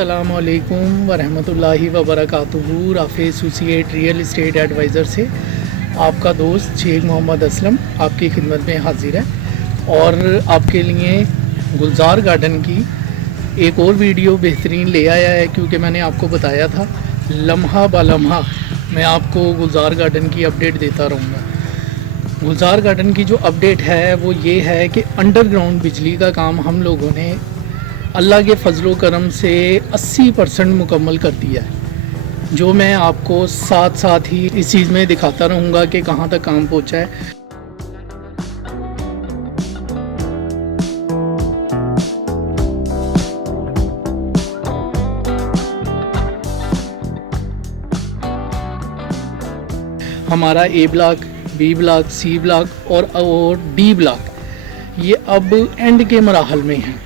अस्सलामुअलैकुम वरहमतुल्लाहि वबरकातुहू। Rafay associate real estate advisor से आपका दोस्त शेख मोहम्मद असलम आपकी खिदमत में हाजिर है और आपके लिए गुलजार गार्डन की एक और वीडियो बेहतरीन ले आया है, क्योंकि मैंने आपको बताया था लम्हा ब लम्हा मैं आपको गुलजार गार्डन की अपडेट देता रहूँगा। गुलजार गार्डन की जो अपडेट है वो ये है कि अंडरग्राउंड बिजली का काम हम लोगों ने अल्लाह के फजलो करम से 80% मुकम्मल कर दिया है, जो मैं आपको साथ साथ ही इस चीज़ में दिखाता रहूँगा कि कहाँ तक काम पहुँचा है। हमारा A block, B block, C block और डी ब्लॉक ये अब एंड के मराहल में हैं।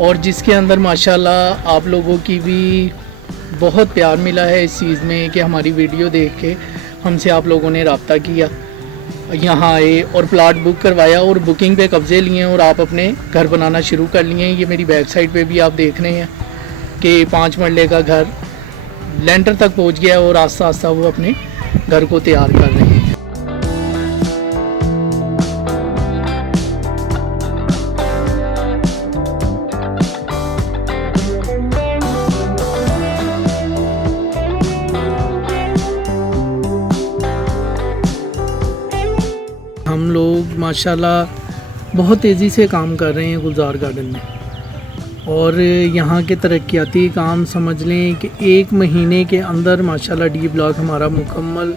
और जिसके अंदर माशाल्लाह आप लोगों की भी बहुत प्यार मिला है इस चीज़ में कि हमारी वीडियो देख के हमसे आप लोगों ने रब्ता किया, यहाँ आए और प्लाट बुक करवाया और बुकिंग पे कब्ज़े लिए और आप अपने घर बनाना शुरू कर लिए। ये मेरी बैक साइड पे भी आप देख रहे हैं कि 5 मरले का घर लेंटर तक पहुँच गया और आस्ता आस्ता वो अपने घर को तैयार कर रहे हैं। हम लोग माशाल्लाह बहुत तेज़ी से काम कर रहे हैं गुलजार गार्डन में, और यहाँ के तरक्याती काम समझ लें कि 1 महीने के अंदर माशाल्लाह डी ब्लॉक हमारा मुकम्मल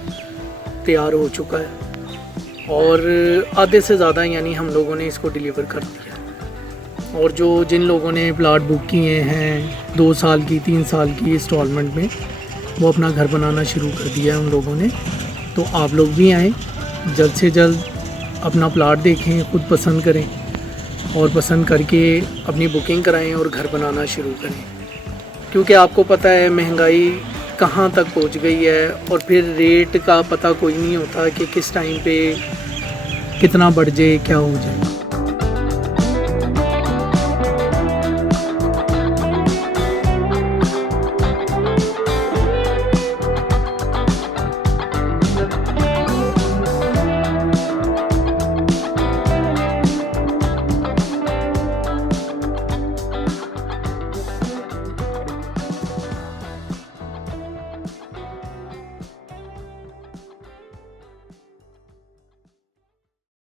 तैयार हो चुका है और आधे से ज़्यादा यानी हम लोगों ने इसको डिलीवर कर दिया। और जिन लोगों ने प्लाट बुक किए हैं 2 साल की 3 साल की इंस्टॉलमेंट में, वो अपना घर बनाना शुरू कर दिया है उन लोगों ने। तो आप लोग भी आएँ, जल्द से जल्द अपना प्लाट देखें, ख़ुद पसंद करें और पसंद करके अपनी बुकिंग कराएं और घर बनाना शुरू करें, क्योंकि आपको पता है महंगाई कहाँ तक पहुँच गई है और फिर रेट का पता कोई नहीं होता कि किस टाइम पे कितना बढ़ जाए, क्या हो जाए।